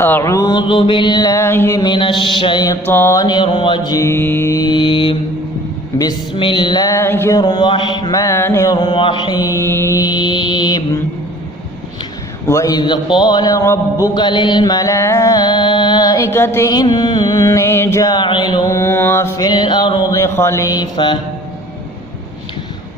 أعوذ بالله من الشيطان الرجيم. بسم الله الرحمن الرحيم. وإذ قال ربك للملائكة إني جاعل في الأرض خليفة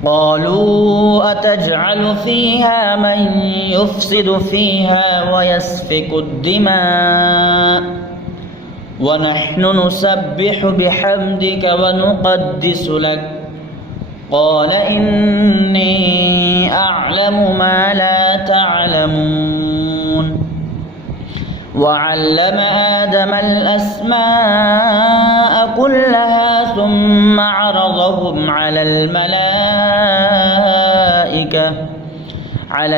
قالوا أتجعل فيها من يفسد فيها ويسفك الدماء ونحن نسبح بحمدك ونقدس لك قال إني أعلم ما لا تعلمون. وعلم آدم الأسماء كلها ثم عرضهم على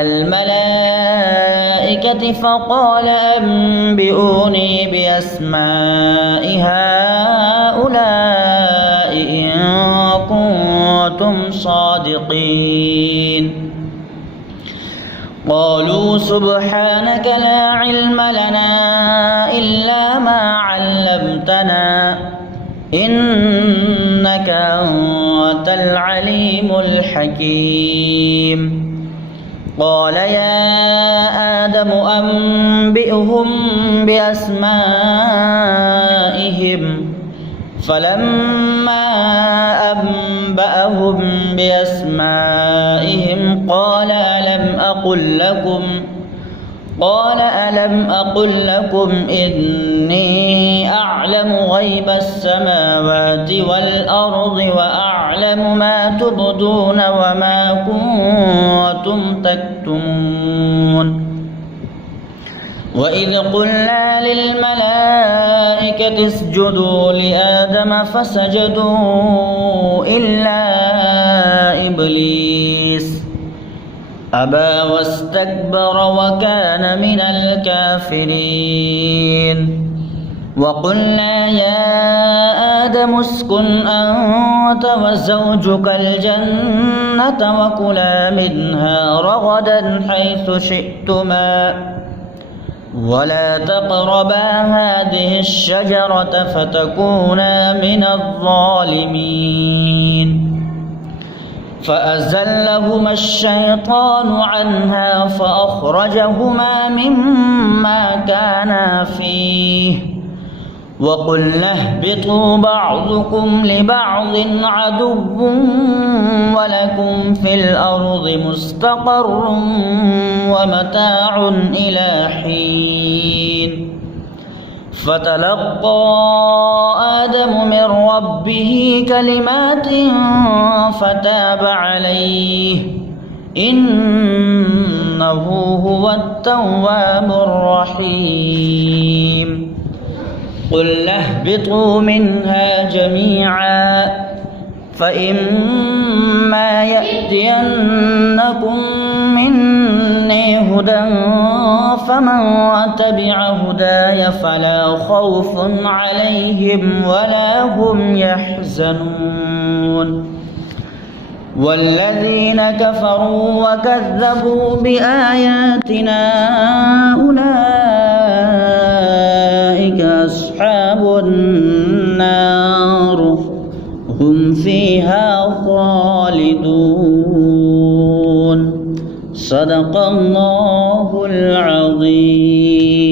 الملائكة فقال أنبئوني بأسماء هؤلاء إن كنتم صادقين. قالوا سبحانك لا علم لنا إلا ما علمتنا إنك أنت العليم الحكيم. قال يا آدم أنبئهم بأسمائهم فلما أنبأهم بأسمائهم قال ألم أقل لكم إني أعلم غيب السماوات والأرض وأعلم ما تبدون وما كنتم تكتمون. وإذ قلنا للملائكة اسجدوا لآدم فسجدوا إلا إبليس أبى واستكبر وكان من الكافرين. وقلنا يا آدم اسكن أنت وزوجك الجنة وكلا منها رغدا حيث شئتما ولا تقربا هذه الشجرة فتكونا من الظالمين. فأزلهما الشيطان عنها فأخرجهما مما كانا فيه وقلنا اهبطوا بعضكم لبعض عدو ولكم في الأرض مستقر ومتاع إلى حين. فتلقى آدم من ربه كلمات فتاب عليه إنه هو التواب الرحيم. قلنا اهبطوا منها جميعا فإما يأتينكم مني هدى فمن تبع هداي فلا خوف عليهم ولا هم يحزنون. والذين كفروا وكذبوا بآياتنا أولئك أصحاب النار هم فيها خالدون. صدق الله العظيم.